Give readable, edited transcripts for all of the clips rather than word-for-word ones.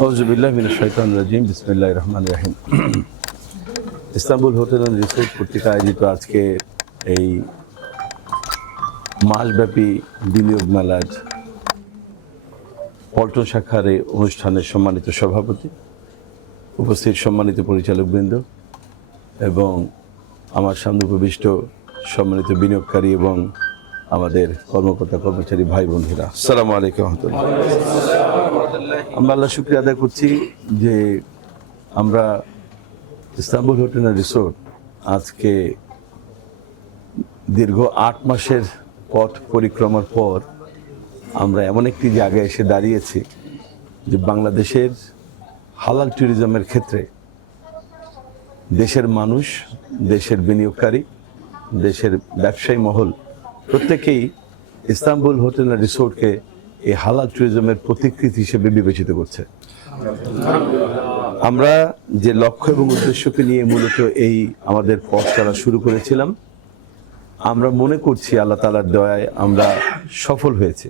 আউযুবিল্লাহি মিনাশ শাইতানির রাজিম বিসমিল্লাহির রহমানির রহিম। ইস্তাম্বুল হোটেল অ্যান্ড রিসোর্ট কর্তৃক আয়োজিত আজকে এই মাসব্যাপী বিনিয়োগ মেলার পল্টন শাখার এই অনুষ্ঠানের সম্মানিত সভাপতি, উপস্থিত সম্মানিত পরিচালকবৃন্দ এবং আমার সামনে উপবিষ্ট সম্মানিত বিনিয়োগকারী এবং আমাদের কর্মকর্তা কর্মচারী ভাই বোনেরা, আসসালামু আলাইকুম ওয়া রাহমাতুল্লাহ। আমরা আল্লাহ শুকরিয়া আদায় করছি যে আমরা ইস্তাম্বুল হোটেল অ্যান্ড রিসোর্ট আজকে দীর্ঘ 8 মাসের পথ পরিক্রমার পর আমরা এমন একটি জায়গায় এসে দাঁড়িয়েছি যে বাংলাদেশের হালাল ট্যুরিজমের ক্ষেত্রে দেশের মানুষ, দেশের বিনিয়োগকারী, দেশের ব্যবসায়ী মহল প্রত্যেকেই ইস্তাম্বুল হোটেল অ্যান্ড রিসোর্টকে এই হালাল ট্যুরিজমের প্রতিকৃতি হিসেবে বিবেচিত করছে। আমরা যে লক্ষ্য এবং উদ্দেশ্যকে নিয়ে মূলত এই আমাদের পথ চলা শুরু করেছিলাম, আমরা মনে করছি আল্লাহ তাআলার দয়ায় আমরা সফল হয়েছি।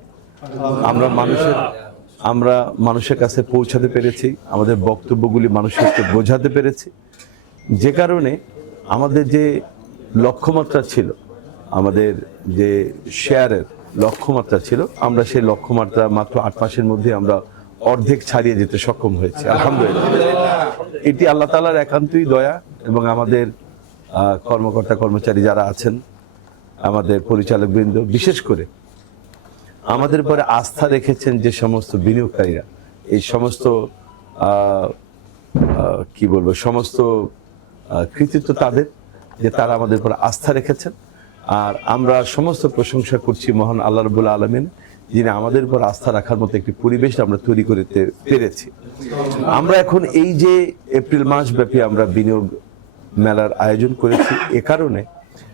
আমরা মানুষের কাছে পৌঁছাতে পেরেছি, আমাদের বক্তব্যগুলি মানুষকে বোঝাতে পেরেছি, যে কারণে আমাদের যে লক্ষ্যমাত্রা ছিল, আমাদের যে শেয়ারের লক্ষ্যমাত্রা ছিল, আমরা সেই লক্ষ্যমাত্রা মাত্র 8 মাসের মধ্যে আমরা অর্ধেক ছাড়িয়ে যেতে সক্ষম হয়েছি, আলহামদুলিল্লাহ। এটি আল্লাহ তাআলার একান্তই দয়া এবং আমাদের কর্মকর্তা কর্মচারী যারা আছেন, আমাদের পরিচালকবৃন্দ, বিশেষ করে আমাদের উপরে আস্থা রেখেছেন যে সমস্ত বিনিয়োগকারীরা, এই সমস্ত সমস্ত কৃতিত্ব তাদের, যে তারা আমাদের উপর আস্থা রেখেছেন। আর আমরা সমস্ত প্রশংসা করছি মহান আল্লাহ রাব্বুল আলামিন, যিনি আমাদের উপর আস্থা রাখার মতো একটি পরিবেশ আমরা তৈরি করতে পেরেছি। আমরা এখন এই যে এপ্রিল মাস ব্যাপী আমরা বিনিয়োগ মেলার আয়োজন করেছি, এ কারণে